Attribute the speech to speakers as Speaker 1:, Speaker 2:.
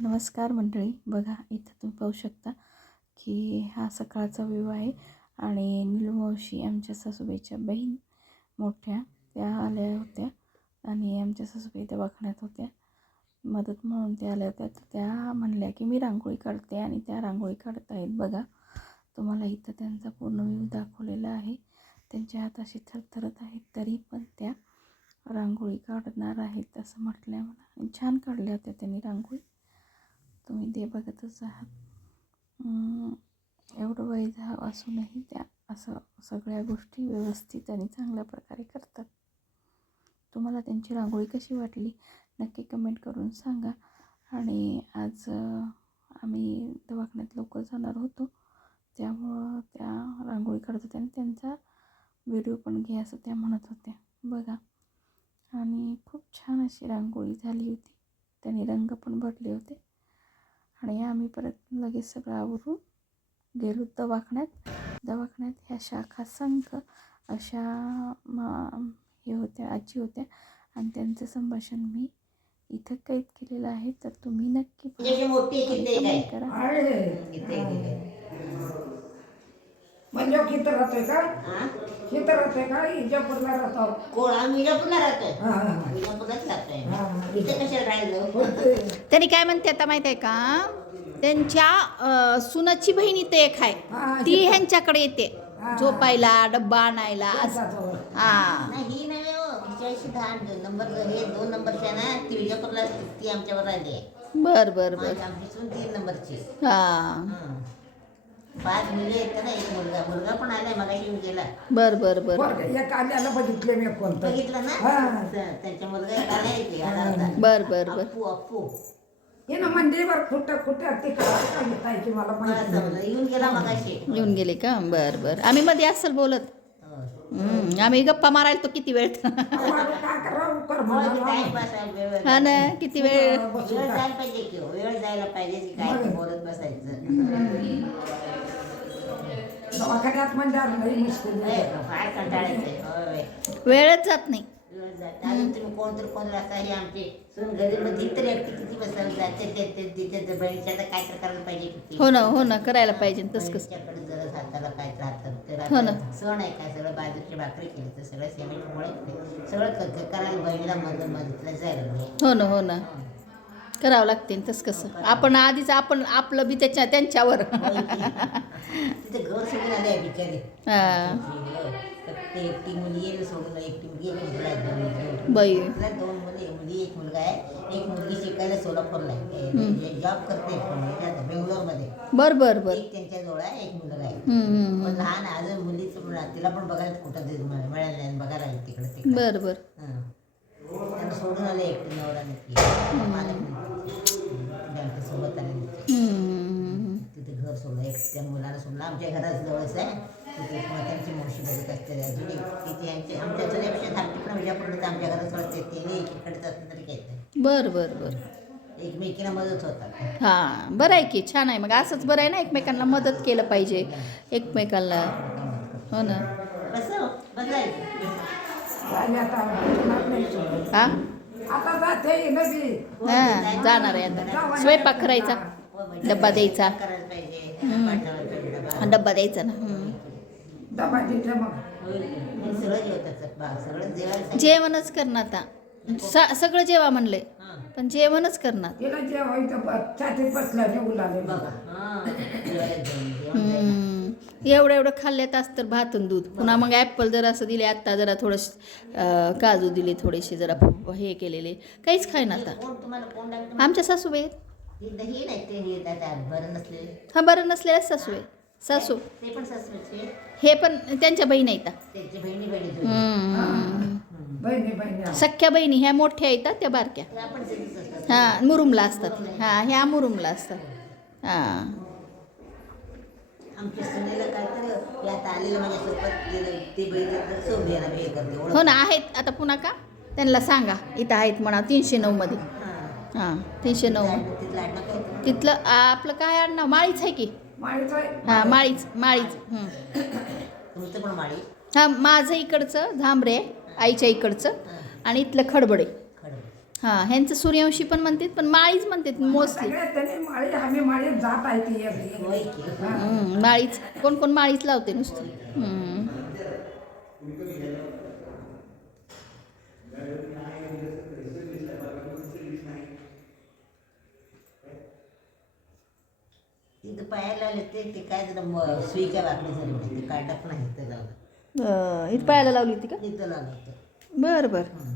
Speaker 1: नमस्कार मंडळी. बघा इथं तुम्ही पाहू शकता की हा सकाळचा व्ह्यू आहे आणि निलमावशी आमच्या सासूबाईच्या बहीण मोठ्या त्या आल्या होत्या आणि आमच्या सासूबाई त्या दवाखान्यात होत्या. मदत म्हणून त्या आल्या होत्या. तर त्या म्हणल्या की मी रांगोळी काढते आणि त्या रांगोळी काढत आहेत बघा. तुम्हाला इथं त्यांचा पूर्ण व्ह्यू दाखवलेला आहे. त्यांच्या हात अशी थरथरत आहेत तरी पण त्या रांगोळी काढणार आहेत असं म्हटलं मला छान काढल्या होत्या त्यांनी रांगोळी. तुम्ही ते बघतच आहात एवढं वय झा असूनही त्या असं सगळ्या गोष्टी व्यवस्थित आणि चांगल्या प्रकारे करतात. तुम्हाला त्यांची रांगोळी कशी वाटली नक्की कमेंट करून सांगा. आणि आज आम्ही दवाखान्यात लवकर जाणार होतो. त्यामुळं त्या रांगोळी काढत होत्या आणि त्यांचा व्हिडिओ पण घे असं त्या म्हणत होत्या. बघा. आणि खूप छान अशी रांगोळी झाली होती. त्याने रंग पण भरले होते. आणि आम्ही परत लगेच सगळं आवरून गेलो दवाखान्यात दवाखान्यात ह्या शाखा संघ अशा म- हे होत्या आजी होत्या आणि त्यांचं संभाषण मी इथं कैद केलेलं आहे तर तुम्ही नक्की करा
Speaker 2: म्हणजे किती राहतोय का?
Speaker 3: हा?
Speaker 2: किती राहतोय का? इजापूरला राहतो.
Speaker 3: कोण आम्ही विजापूरला राहतोय.
Speaker 2: हा, हा, हा.
Speaker 3: विजापूरलाच राहतोय.
Speaker 2: हा.
Speaker 3: इथे कशाला राहिलो.
Speaker 4: त्यांनी काय म्हणते आता माहीत आहे का? त्यांच्या अं, सुनाची बहीण इथे एक
Speaker 2: हा,
Speaker 4: आहे ती
Speaker 2: येते.
Speaker 4: ह्यांच्याकडे येते.
Speaker 2: हा.
Speaker 4: झोपायला डब्बा आणायला असं. हा.
Speaker 3: नाही ही नव्हे हो. हिच्याशी दहा नंबर हे दोन नंबरची आहे ना ती विजापूरला असते, ती आमच्यावर राहिली आहे.
Speaker 4: बर बर बर.
Speaker 3: माझी आमची सून तीन नंबरची.
Speaker 4: हा.
Speaker 3: हं. पाच मुली आहेत ना एक मुलगा. मुलगा पण आलाय मगाशी येऊन गेला.
Speaker 4: बर बर बर.
Speaker 2: बरं, एक आल्याला बघितले मी कोणतं.
Speaker 3: बघितलं ना?
Speaker 2: हा.
Speaker 3: त- त्यांच्या मुलगा एक आलाय इथे, आला होता.
Speaker 4: बर बर बर
Speaker 3: अप्पू अप्पू.
Speaker 2: हे ना मंदिरवर कुठं कुठं ते काय की मला
Speaker 3: मला
Speaker 2: माहिती
Speaker 3: समजलं येऊन गेला मगाशी.
Speaker 4: येऊन गेले का? बर बर. आम्ही मध्ये असेल बोलत.
Speaker 3: हो.
Speaker 4: हम्म, आम्ही गप्पा मारायला तो किती वेळ
Speaker 2: आम्हाला काय करावं? कर
Speaker 3: हो,
Speaker 2: म्हणा.
Speaker 3: ते टाइमपास आहे, वेळ
Speaker 4: हा ना किती वेळ?
Speaker 2: बसून
Speaker 3: वेळ
Speaker 2: काय.
Speaker 3: जायला पाहिजे की हो, वेळ जायला पाहिजे की काय ते बोलत बसायचं.
Speaker 2: दवाखान्यात आज लई मुश्किल
Speaker 3: होय,
Speaker 2: आहे.
Speaker 3: काय कंटाळायचंय होय.
Speaker 4: वेळच जात नाही
Speaker 3: वेळ जात- अजून तुम्ही हे आमचे सून घरी मग ती तरी एकटी किती बसायला जाते ते ते तिथे बहिणीच्या काय तर करायला पाहिजे किती
Speaker 4: हो ना हो ना करायला पाहिजे तस कस
Speaker 3: बहिणीच्याकडे जरा हाताला काय तर हातात ते
Speaker 4: हो ना.
Speaker 3: सण आहे काय सगळं बाजूची भाकरी केली तर सगळं सिमेंटमुळे सगळं क- क- करायला बहिणीला मदत मदतीला जायला.
Speaker 4: हो ना हो ना करावं लागते तस कसं. आपण आधीच आपण आपलं बी त्याच्या त्यांच्यावर. बाई
Speaker 3: दोन मुली एक मुलगा आहे एक मुलगी शिकायला सोलापूरला जॉब करते बेंगलोरमध्ये
Speaker 4: बर बर बर.
Speaker 3: एक त्यांच्या जवळ आहे एक मुलगा आहे. पण लहान अजून मुलीचं. तिला पण बघायला कुठं मिळालं बघायला तिकडे
Speaker 4: बर बर.
Speaker 3: त्यांना सोडून आले एकटी नवराने ती आमच्या घरात जवळच आहे तिथे मग त्यांची मावशी बघत असते अजून एक तिथे यांचे आमच्या जुन्यापेक्षा धाकटी पण विजापूरला तर आमच्या घरात सोडते ते एकीकडे असलं तरी नाही.
Speaker 4: बर बर बर.
Speaker 3: एकमेकीला मदत होतात.
Speaker 4: हा बरं आहे की छान आहे. मग असंच बरं आहे ना एकमेकांना मदत केलं पाहिजे. एकमेकांना. हो ना.
Speaker 3: कसं.
Speaker 4: हा?
Speaker 2: नदी.
Speaker 4: हा जाणार आहे. आता. स्वयंपाक करायचा. डब्बा द्यायचा.
Speaker 3: डबा.
Speaker 4: डब्बा द्यायचा ना.
Speaker 2: डबा दिले मग.
Speaker 3: हे
Speaker 4: जेवणच करणार आता. स- सगळं जेवा म्हणले.
Speaker 3: हां.
Speaker 4: पण जेवणच करणार.
Speaker 2: तिला जेवायचं लागले
Speaker 3: हां.
Speaker 4: हम्म. एवढं एवढं खाल्ल्यात असतं तर भात आणि दूध पुन्हा मग ॲपल जर असं दिले आत्ता जरा थोडं काजू दिले थोडेसे जरा हे केलेले. काहीच आता.
Speaker 3: तुम्हाला कोण लागलं
Speaker 4: आमच्या सासूबाई
Speaker 3: हे हे नाही ते हे आता बरं नसले
Speaker 4: हा बरं नसलेल्या सासूबाई सासू.
Speaker 3: ते पण सासऱ्याचे.
Speaker 4: हे पण त्यांच्या बहीण आहेत.
Speaker 3: त्यांची बहिणी बहिणी दोन्ही.
Speaker 4: हम्म.
Speaker 2: बहिणी बहिणी
Speaker 4: सख्या बहिणी ह्या मोठ्या आहेत त्या बारक्या.
Speaker 3: आपण असतात
Speaker 4: हां मुरुमला असतात. हां ह्या मुरुमला असतात. हां.
Speaker 3: आमच्या सुनेला काय तर यात आलेलं माझ्यासोबत गेलं ते बहिणी सोडलेला हे करते ओळख.
Speaker 4: हो ना आहेत. आता पुन्हा का? त्यांना सांगा. इथं आहेत म्हणा तीनशे नऊमध्ये
Speaker 3: हां.
Speaker 4: हां तीनशे नऊ.
Speaker 3: तिथलं
Speaker 4: आ, आपलं काय आडनाव माळीच आहे की? हां माळीच माळीच हं.
Speaker 3: तुमचं पण माळी?
Speaker 4: हां माझं इकडचं झांबरे आईच्या इकडचं आणि इथलं खडबडे.
Speaker 3: खडं
Speaker 4: हां ह्यांचं सूर्यवंशी पण म्हणतात पण माळीच म्हणतात मोस्टली माळीच कोण कोण माळीच लावते नुसतं.
Speaker 3: तिथं पायाला आले ते ते काय जरा म- सुईच्या वाकडी झाली ते काढत नाही तर लावलं.
Speaker 4: इथं पायाला लावली होती का?
Speaker 3: इथं लावलं होतं.
Speaker 4: बरं बरं.